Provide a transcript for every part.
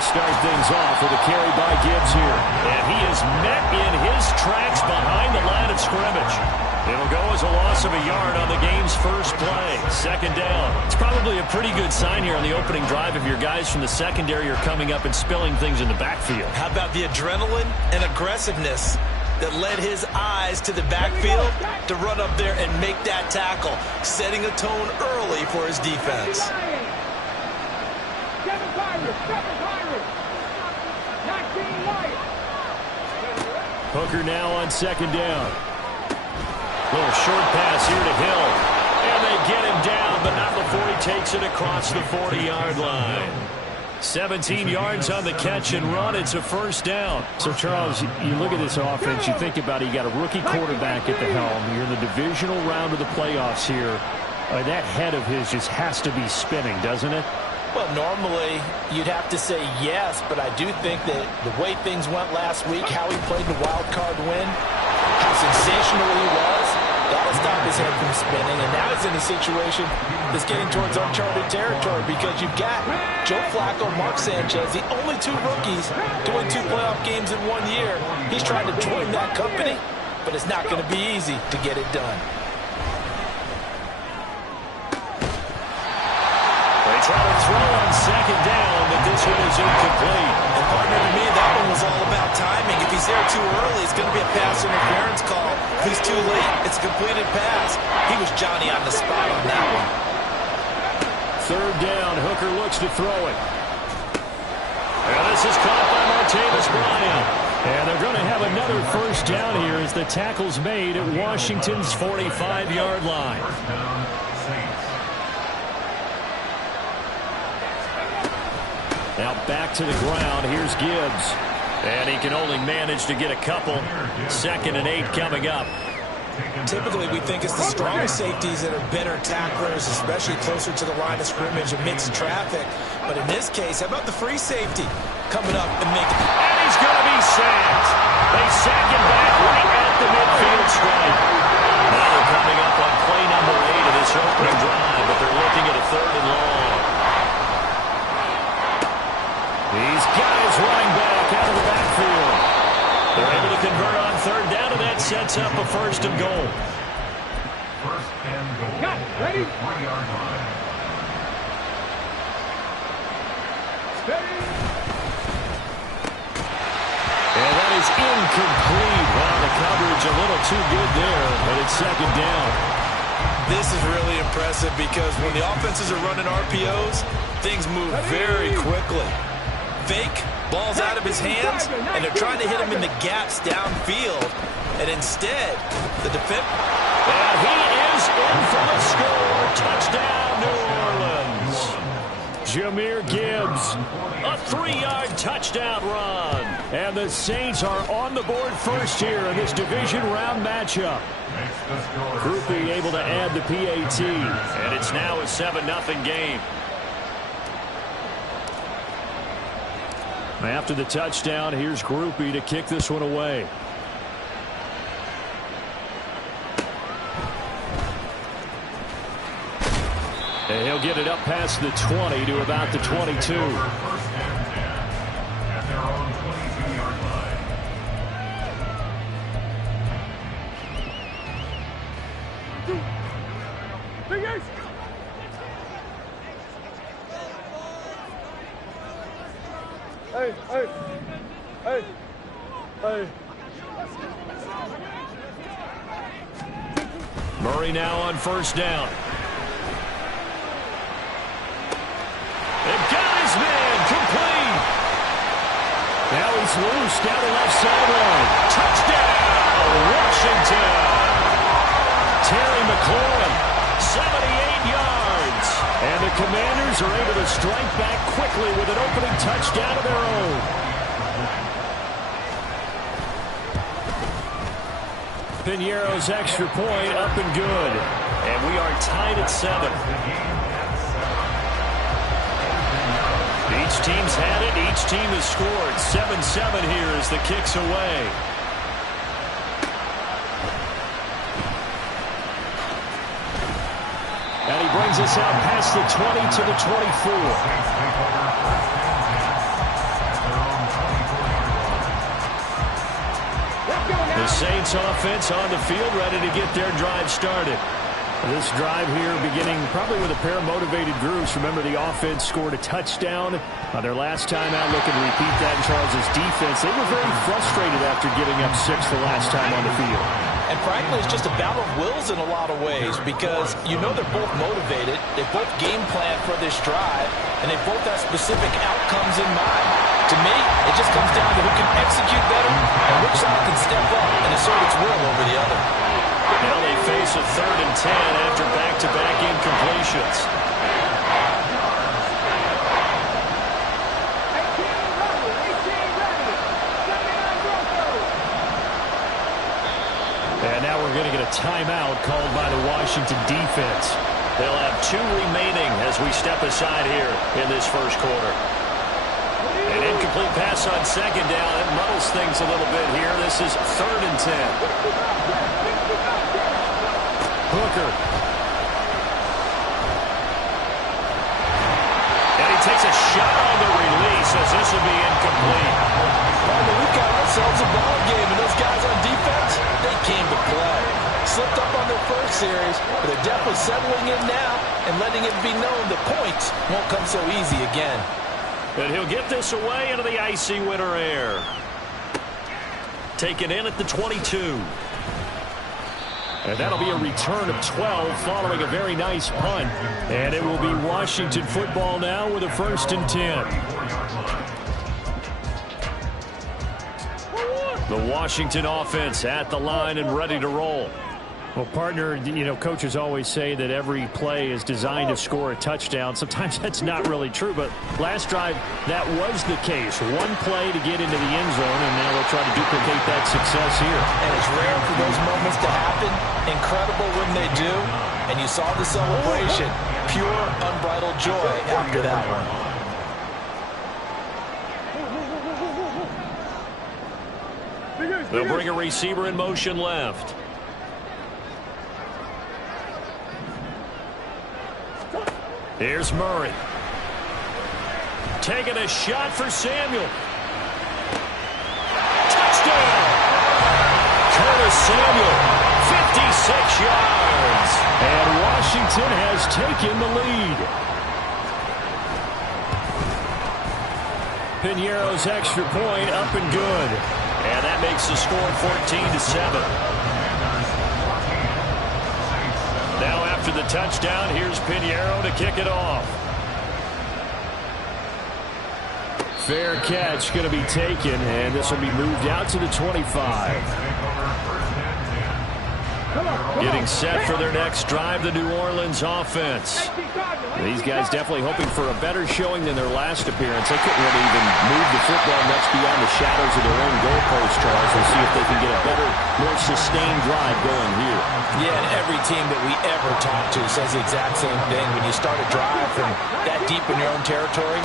They start things off with a carry by Gibbs here. And he is met in his tracks behind the line of scrimmage. It'll go as a loss of a yard on the game's first play. Second down. It's probably a pretty good sign here on the opening drive if your guys from the secondary are coming up and spilling things in the backfield. How about the adrenaline and aggressiveness that led his eyes to the backfield to run up there and make that tackle, setting a tone early for his defense. Hooker now on second down. Little short pass here to Hill. And they get him down, but not before he takes it across the 40-yard line. 17 yards on the catch and run. It's a first down. So, Charles, you look at this offense, you think about it, you got a rookie quarterback at the helm. You're in the divisional round of the playoffs here. That head of his just has to be spinning, doesn't it? Well, normally you'd have to say yes, but I do think that the way things went last week, how he played the wild card win, how sensational he was, that'll stop his head from spinning. And now he's in a situation that's getting towards uncharted territory because you've got Joe Flacco, Mark Sanchez, the only two rookies to win 2 playoff games in 1 year. He's trying to join that company, but it's not going to be easy to get it done. They try to throw on second down, but this one is incomplete. And partner, to me, that one was all about timing. If he's there too early, it's going to be a pass interference call. If he's too late, it's a completed pass. He was Johnny on the spot on that one. Third down, Hooker looks to throw it. And this is caught by Martavis Bryant. And they're going to have another first down here as the tackle's made at Washington's 45-yard line. Now back to the ground. Here's Gibbs. And he can only manage to get a couple. 2nd and 8 coming up. Typically, we think it's the strong safeties that are better tacklers, especially closer to the line of scrimmage amidst traffic. But in this case, how about the free safety coming up and making... And he's going to be sacked. They sack him back right at the midfield stripe. Now they're coming up on play number 8 of this opening drive, but they're looking at a 3rd and long. These guys running back out of the backfield. They're able to convert on 3rd down, and that sets up a 1st and goal. 1st and goal. Got it. Ready? 3-yard line. Steady. And that is incomplete. Wow, the coverage a little too good there, but it's 2nd down. This is really impressive because when the offenses are running RPOs, things move very quickly. Fake, ball's out of his hands, and they're trying to hit him in the gaps downfield. And instead, the defense... And he is in for the score. Touchdown, New Orleans. Jahmyr Gibbs, a 3-yard touchdown run. And the Saints are on the board first here in this division round matchup. Groupie able to add the PAT. And it's now a 7-0 game. After the touchdown, here's Groupie to kick this one away. And he'll get it up past the 20 to about the 22. At their own 22-yard line. Hey, hey, hey, hey. Murray now on 1st down. They've got his man complete. Now he's loose down the left sideline. Touchdown, Washington. Terry McLaurin, 78 yards. And the Commanders are able to strike back quickly with an opening touchdown of their own. Piñeiro's extra point up and good. And we are tied at 7. Each team's had it. Each team has scored. 7-7 here as the kick's away. And he brings us out past the 20 to the 24. Saints offense on the field, ready to get their drive started. This drive here beginning probably with a pair of motivated groups. Remember, the offense scored a touchdown on their last time out. Looking to repeat that in Charles' defense. They were very frustrated after giving up 6 the last time on the field. And frankly, it's just a battle of wills in a lot of ways because you know they're both motivated. They both game plan for this drive, and they both have specific outcomes in mind. To me, it just comes down to who can execute better and which side can step up and assert its will over the other. Now they face a 3rd and 10 after back-to-back incompletions. And now we're going to get a timeout called by the Washington defense. They'll have 2 remaining as we step aside here in this first quarter. An incomplete pass on 2nd down. It muddles things a little bit here. This is 3rd and 10. Hooker. And he takes a shot on the release as this will be incomplete. We've got ourselves a ball game, and those guys on defense, they came to play. Slipped up on their first series, but they're definitely settling in now and letting it be known that points won't come so easy again. And he'll get this away into the icy winter air. Taken in at the 22. And that'll be a return of 12 following a very nice punt. And it will be Washington football now with a 1st and 10. The Washington offense at the line and ready to roll. Well, partner, you know, coaches always say that every play is designed to score a touchdown. Sometimes that's not really true, but last drive, that was the case. One play to get into the end zone, and now they'll try to duplicate that success here. And it's rare for those moments to happen. Incredible when they do. And you saw the celebration. Pure, unbridled joy after that one. They'll bring a receiver in motion left. Here's Murray. Taking a shot for Samuel. Touchdown! Curtis Samuel, 56 yards. And Washington has taken the lead. Piñeiro's extra point up and good. And that makes the score 14-7. Now after the touchdown, here's Piñeiro to kick it off. Fair catch going to be taken, and this will be moved out to the 25. Getting set for their next drive, the New Orleans offense. These guys definitely hoping for a better showing than their last appearance. They couldn't really even move the football much beyond the shadows of their own goalpost, Charles. We'll see if they can get a better, more sustained drive going here. Yeah, and every team that we ever talk to says the exact same thing. When you start a drive from that deep in your own territory,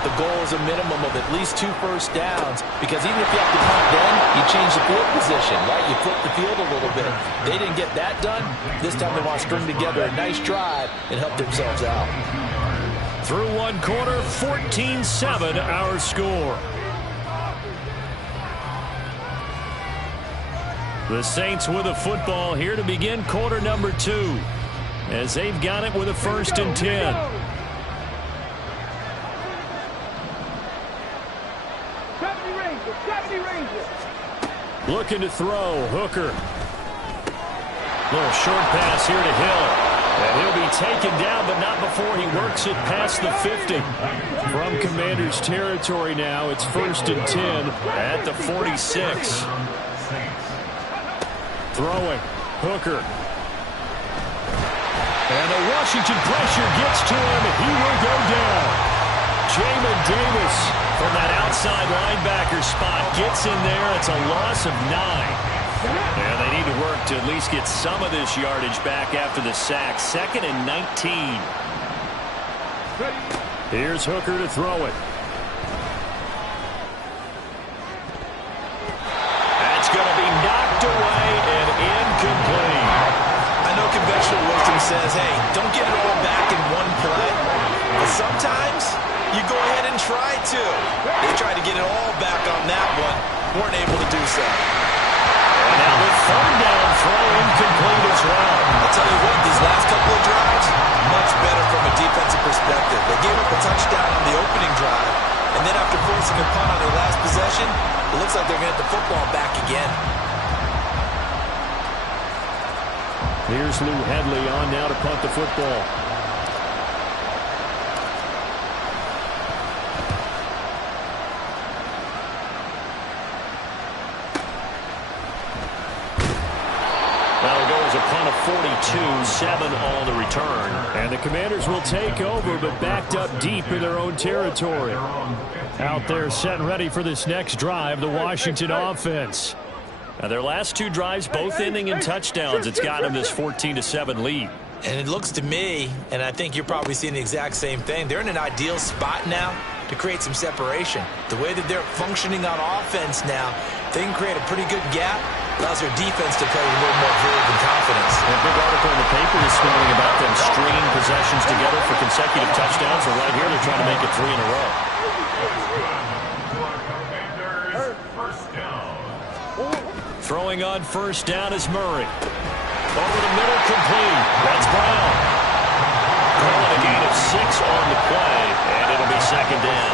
the goal is a minimum of at least 2 first downs, because even if you have to punt then, you change the field position, right? You flip the field a little bit. They didn't get that done. This time they want to string together a nice drive and help themselves out. Through one quarter, 14-7 our score. The Saints with a football here to begin quarter number 2, as they've got it with a 1st and 10. Looking to throw. Hooker. Little short pass here to Hill. And he'll be taken down, but not before he works it past the 50. From Commander's territory now, it's 1st and 10 at the 46. Throwing. Hooker. And the Washington pressure gets to him. He will go down. Jamin Davis from that outside linebacker spot gets in there. It's a loss of 9. And they need to work to at least get some of this yardage back after the sack. 2nd and 19. Here's Hooker to throw it. That's going to be knocked away and incomplete. I know conventional wisdom says, hey, don't get it all back in one play. But sometimes you go ahead and try to. They tried to get it all back on that one. Weren't able to do so. And now the third down throw incomplete as well. I'll tell you what, these last couple of drives, much better from a defensive perspective. They gave up a touchdown on the opening drive, and then after forcing a punt on their last possession, it looks like they're going to get the football back again. Here's Lou Hedley on now to punt the football. That'll go as a punt of 42, 7 on the return. And the Commanders will take over, but backed up deep in their own territory. Out there set and ready for this next drive, the Washington offense. Now their last two drives, both ending in touchdowns. It's got them this 14-7 lead. And it looks to me, and I think you're probably seeing the exact same thing, they're in an ideal spot now to create some separation. The way that they're functioning on offense now, they can create a pretty good gap. Allows their defense to play with a little more verve and confidence. A big article in the paper this morning about them stringing possessions together for consecutive touchdowns. So right here, they're trying to make it 3 in a row. Throwing on first down is Murray. Over the middle, complete. That's Brown. Calling a gain of 6 on the play, and it'll be second down.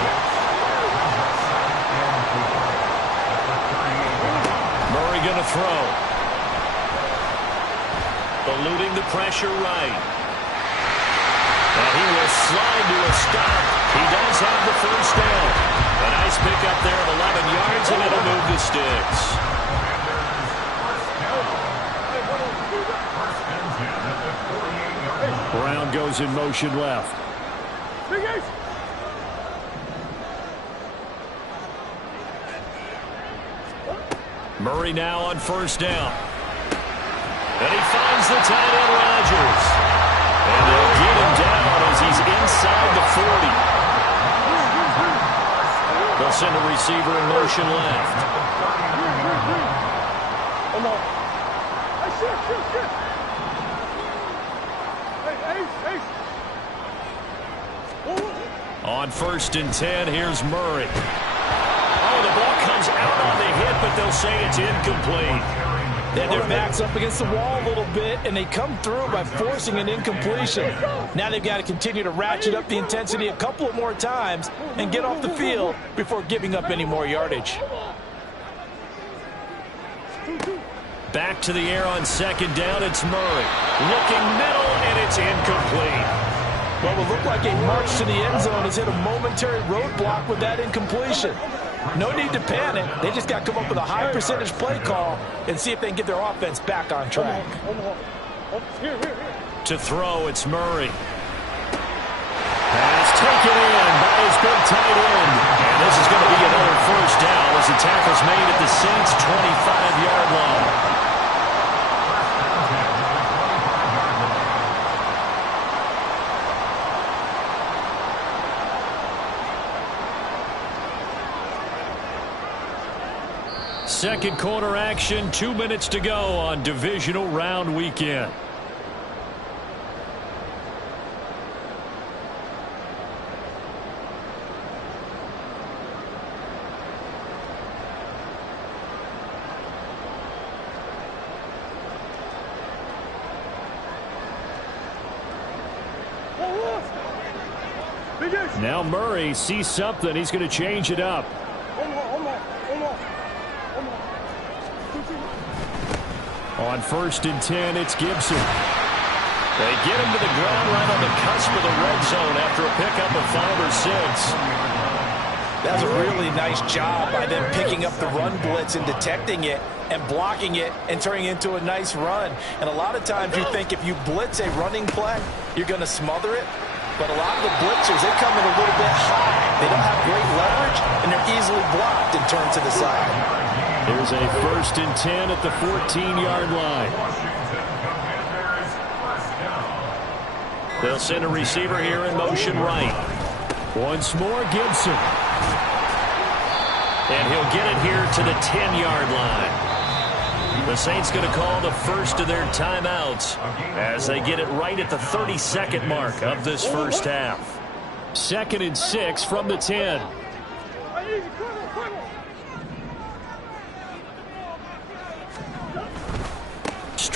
Murray going to throw. Eluding the pressure right. And he will slide to a stop. He does have the first down. A nice pickup there of 11 yards, and it'll move the sticks. Brown goes in motion left. Murray now on first down. And he finds the tight end, Rodgers. And they'll get him down as he's inside the 40. They'll send a receiver in motion left. On first and 10, here's Murray. Oh, the ball comes out on the hit, but they'll say it's incomplete. And their back's up against the wall a little bit, and they come through by forcing an incompletion. Now they've got to continue to ratchet up the intensity a couple of more times and get off the field before giving up any more yardage. Back to the air on second down, it's Murray. Looking middle, and it's incomplete. What will look like a march to the end zone has hit a momentary roadblock with that incompletion. No need to panic. They just got to come up with a high percentage play call and see if they can get their offense back on track. To throw, it's Murray. Pass taken in by his big tight end. And this is going to be another first down as the tackle's made at the Saints' 25-yard line. Second quarter action, 2 minutes to go on divisional round weekend. Now Murray sees something. He's going to change it up. On first and 10, it's Gibson. They get him to the ground right on the cusp of the red zone after a pickup of 5 or 6. That's a really nice job by them picking up the run blitz and detecting it and blocking it and turning it into a nice run. And a lot of times you think if you blitz a running play, you're going to smother it. But a lot of the blitzers, they come in a little bit high. They don't have great leverage, and they're easily blocked and turned to the side. Here's a first and 10 at the 14-yard line. They'll send a receiver here in motion right. Once more, Gibson. And he'll get it here to the 10-yard line. The Saints going to call the first of their timeouts as they get it right at the 32nd mark of this first half. 2nd and 6 from the 10.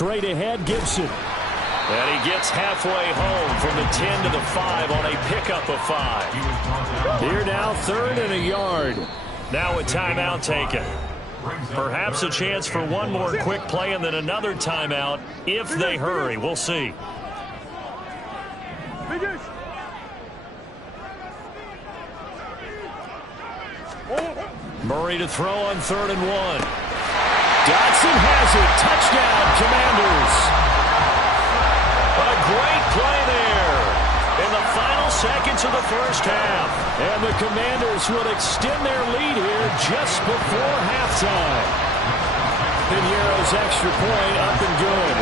Straight ahead, Gibson. And he gets halfway home from the 10 to the 5 on a pickup of 5. Here now, 3rd and a yard. Now a timeout taken. Perhaps a chance for one more quick play and then another timeout if they hurry. We'll see. Murray to throw on 3rd and 1. Dotson has it. Touchdown, Commanders. A great play there in the final seconds of the first half. And the Commanders will extend their lead here just before halftime. Piñeiro's extra point up and good.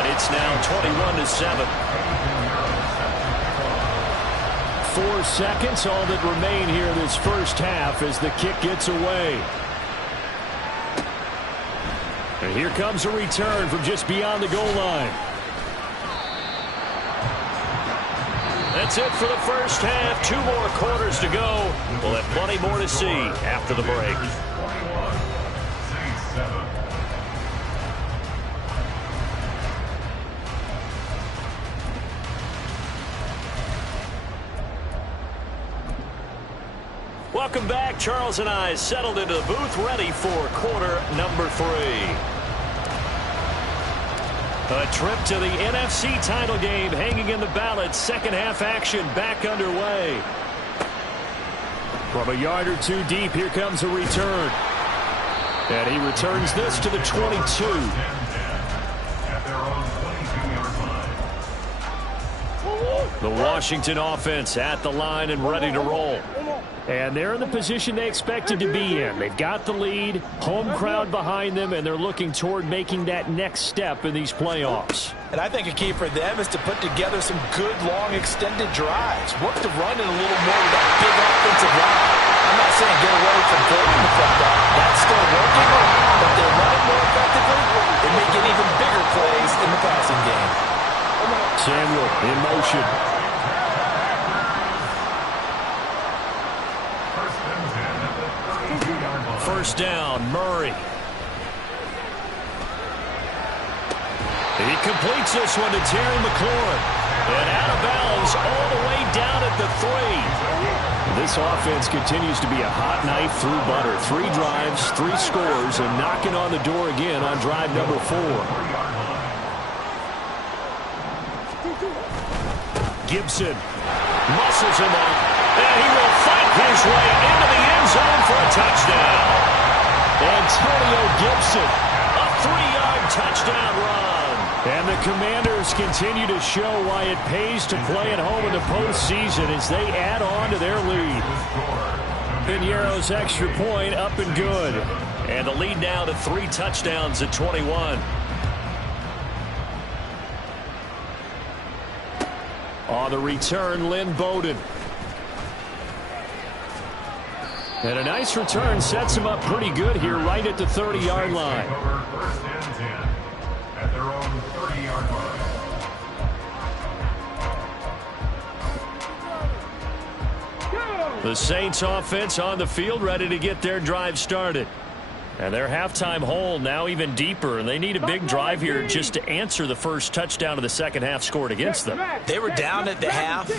And it's now 21-7. 4 seconds, all that remain here this first half as the kick gets away. And here comes a return from just beyond the goal line. That's it for the first half. 2 more quarters to go. We'll have plenty more to see after the break. Welcome back. Charles and I settled into the booth, ready for quarter number 3. A trip to the NFC title game hanging in the balance. Second half action back underway. From a yard or 2 deep, here comes a return. And he returns this to the 22. The Washington offense at the line and ready to roll. And they're in the position they expected to be in. They've got the lead, home crowd behind them, and they're looking toward making that next step in these playoffs. And I think a key for them is to put together some good, long, extended drives. Work the run in a little more with that big offensive line. I'm not saying get away from throwing the football. That's still working, but they're running more effectively. They may get even bigger plays in the passing game. Samuel in motion. First down, Murray. He completes this one to Terry McLaurin. And out of bounds all the way down at the 3. This offense continues to be a hot knife through butter. 3 drives, 3 scores, and knocking on the door again on drive number 4. Gibson muscles him up, and he will fight his way into the end zone for a touchdown. Antonio Gibson, a 3-yard touchdown run. And the Commanders continue to show why it pays to play at home in the postseason as they add on to their lead. Piñeiro's extra point up and good. And the lead now to 3 touchdowns at 21. On the return, Lynn Bowden. And a nice return sets him up pretty good here right at the 30-yard line. First and 10 at their own 30-yard line. The Saints offense on the field ready to get their drive started. And their halftime hole now even deeper, and they need a big drive here just to answer the first touchdown of the second half scored against them. They were down at the half.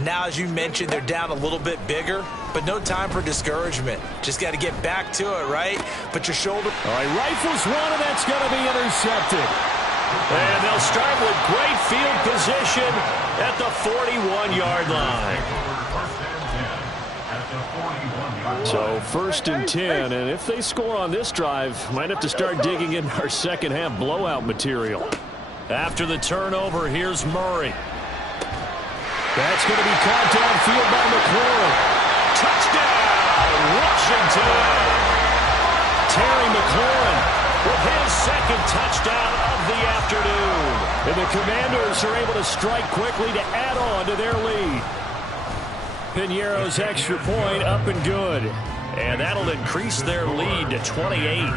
Now, as you mentioned, they're down a little bit bigger, but no time for discouragement. Just got to get back to it, right? Put your shoulder. All right, rifles one, and that's going to be intercepted. And they'll start with great field position at the 41-yard line. So 1st and 10, and if they score on this drive, might have to start digging in our second half blowout material. After the turnover, here's Murray. That's going to be caught downfield by McLaurin. Touchdown, Washington! Terry McLaurin with his second touchdown of the afternoon. And the Commanders are able to strike quickly to add on to their lead. Piñeiro's extra point up and good. And that'll increase their lead to 28.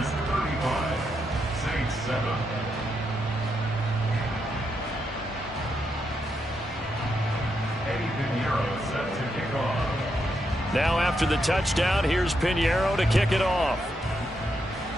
Now after the touchdown, here's Piñeiro to kick it off.